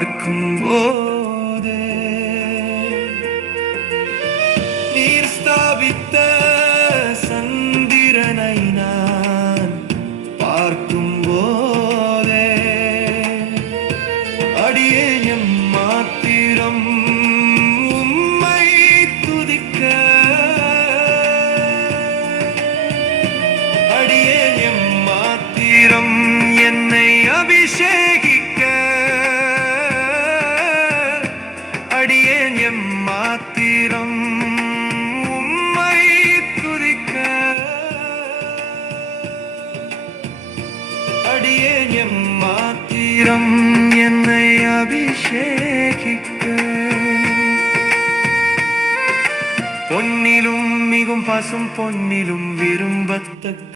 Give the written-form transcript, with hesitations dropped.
பார்க்கும் போதே நீர் ஸ்தாபித்த சந்திரனை நான் பார்க்கும் போதே அடியேன் மாத்திரம் உம்மை துதிக்க அடியேன் மாத்திரம் என்னை அபிஷேகிக்க அடியேன் மாத்திரம் உம்மை துதிக்க அடியேன் மாத்திரம் என்னை அபிஷேகிக்க பொன்னிலும் மிகும் பசும் பொன்னிலும் விரும்பத்தக்க